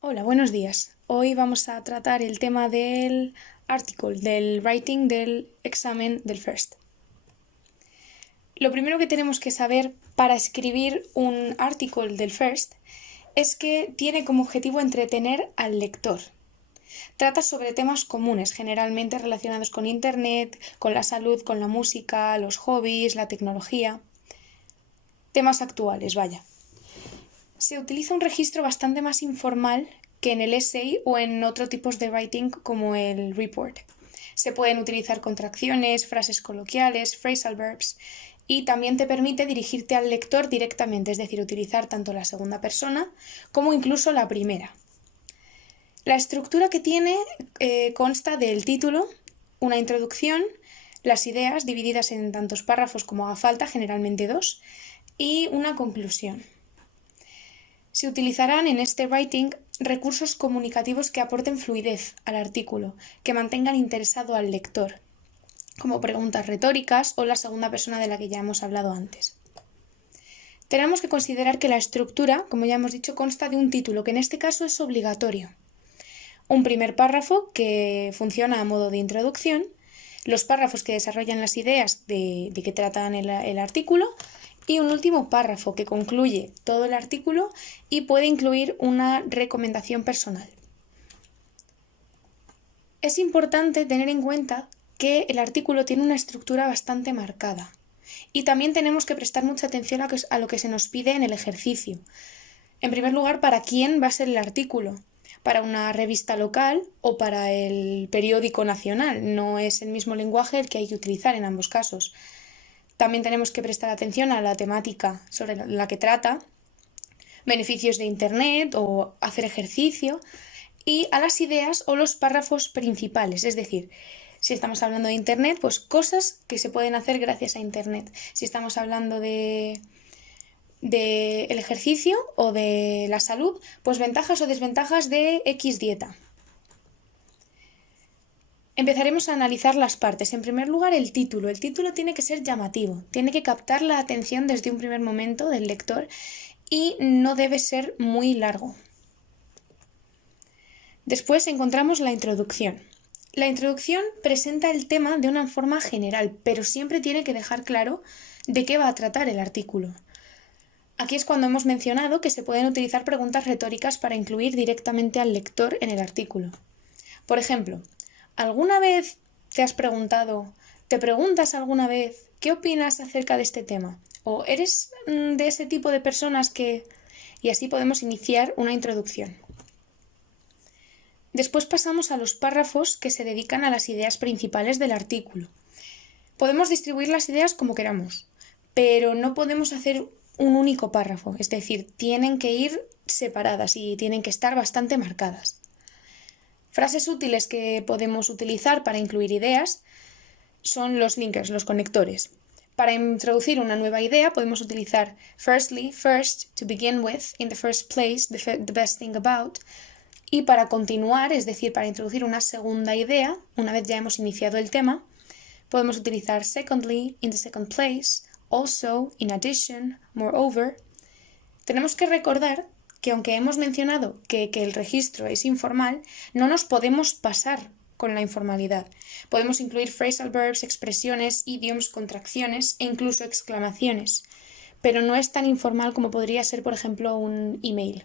Hola, buenos días. Hoy vamos a tratar el tema del article, del writing del examen del FIRST. Lo primero que tenemos que saber para escribir un article del FIRST es que tiene como objetivo entretener al lector. Trata sobre temas comunes, generalmente relacionados con Internet, con la salud, con la música, los hobbies, la tecnología. Temas actuales, vaya. Se utiliza un registro bastante más informal que en el essay o en otros tipos de writing como el report. Se pueden utilizar contracciones, frases coloquiales, phrasal verbs y también te permite dirigirte al lector directamente, es decir, utilizar tanto la segunda persona como incluso la primera. La estructura que tiene consta del título, una introducción, las ideas divididas en tantos párrafos como haga falta, generalmente dos, y una conclusión. Se utilizarán en este writing recursos comunicativos que aporten fluidez al artículo, que mantengan interesado al lector, como preguntas retóricas o la segunda persona de la que ya hemos hablado antes. Tenemos que considerar que la estructura, como ya hemos dicho, consta de un título, que en este caso es obligatorio. Un primer párrafo que funciona a modo de introducción, los párrafos que desarrollan las ideas de que tratan el artículo y un último párrafo que concluye todo el artículo y puede incluir una recomendación personal. Es importante tener en cuenta que el artículo tiene una estructura bastante marcada y también tenemos que prestar mucha atención a lo que se nos pide en el ejercicio. En primer lugar, ¿para quién va a ser el artículo? ¿Para una revista local o para el periódico nacional? No es el mismo lenguaje el que hay que utilizar en ambos casos. También tenemos que prestar atención a la temática sobre la que trata, beneficios de Internet o hacer ejercicio, y a las ideas o los párrafos principales, es decir, si estamos hablando de Internet, pues cosas que se pueden hacer gracias a Internet. Si estamos hablando de el ejercicio o de la salud, pues ventajas o desventajas de X dieta. Empezaremos a analizar las partes. En primer lugar, el título. El título tiene que ser llamativo, tiene que captar la atención desde un primer momento del lector y no debe ser muy largo. Después encontramos la introducción. La introducción presenta el tema de una forma general, pero siempre tiene que dejar claro de qué va a tratar el artículo. Aquí es cuando hemos mencionado que se pueden utilizar preguntas retóricas para incluir directamente al lector en el artículo. Por ejemplo, ¿alguna vez te preguntas alguna vez qué opinas acerca de este tema? ¿O eres de ese tipo de personas que...? Y así podemos iniciar una introducción. Después pasamos a los párrafos que se dedican a las ideas principales del artículo. Podemos distribuir las ideas como queramos, pero no podemos hacer un único párrafo, es decir, tienen que ir separadas y tienen que estar bastante marcadas. Frases útiles que podemos utilizar para incluir ideas son los linkers, los conectores. Para introducir una nueva idea podemos utilizar firstly, first, to begin with, in the first place, the best thing about. Y para continuar, es decir, para introducir una segunda idea, una vez ya hemos iniciado el tema, podemos utilizar secondly, in the second place, also, in addition, moreover. Tenemos que recordar que aunque hemos mencionado que el registro es informal, no nos podemos pasar con la informalidad. Podemos incluir phrasal verbs, expresiones, idioms, contracciones e incluso exclamaciones, pero no es tan informal como podría ser, por ejemplo, un email.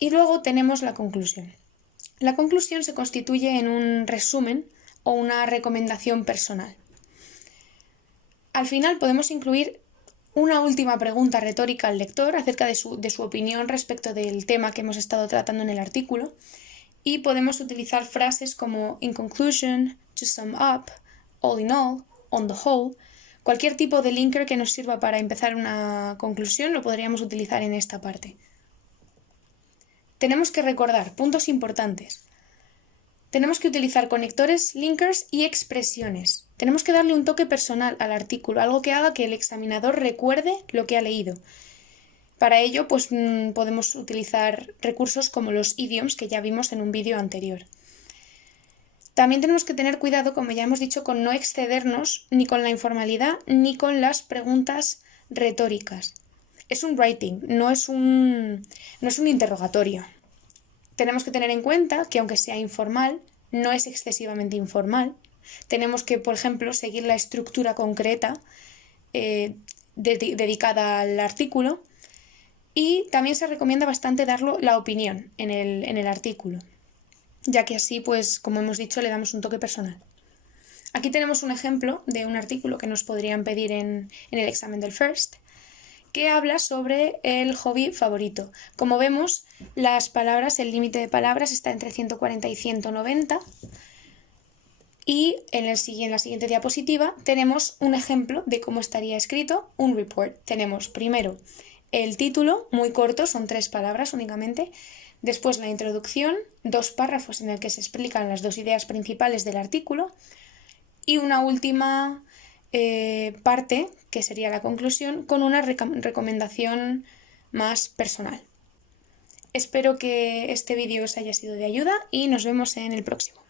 Y luego tenemos la conclusión. La conclusión se constituye en un resumen o una recomendación personal. Al final podemos incluir una última pregunta retórica al lector acerca de su opinión respecto del tema que hemos estado tratando en el artículo y podemos utilizar frases como in conclusion, to sum up, all in all, on the whole. Cualquier tipo de linker que nos sirva para empezar una conclusión lo podríamos utilizar en esta parte. Tenemos que recordar puntos importantes. Tenemos que utilizar conectores, linkers y expresiones. Tenemos que darle un toque personal al artículo, algo que haga que el examinador recuerde lo que ha leído. Para ello, pues podemos utilizar recursos como los idioms que ya vimos en un vídeo anterior. También tenemos que tener cuidado, como ya hemos dicho, con no excedernos ni con la informalidad ni con las preguntas retóricas. es un writing, no es un interrogatorio. Tenemos que tener en cuenta que aunque sea informal, no es excesivamente informal. Tenemos que, por ejemplo, seguir la estructura concreta dedicada al artículo, y también se recomienda bastante darlo la opinión en el artículo, ya que así, pues, como hemos dicho, le damos un toque personal. Aquí tenemos un ejemplo de un artículo que nos podrían pedir en el examen del FIRST, que habla sobre el hobby favorito. Como vemos, las palabras, el límite de palabras está entre 140 y 190. Y en la siguiente diapositiva tenemos un ejemplo de cómo estaría escrito un report. Tenemos primero el título, muy corto, son 3 palabras únicamente. Después la introducción, 2 párrafos en el que se explican las 2 ideas principales del artículo. Y una última parte, que sería la conclusión, con una recomendación más personal. Espero que este vídeo os haya sido de ayuda y nos vemos en el próximo.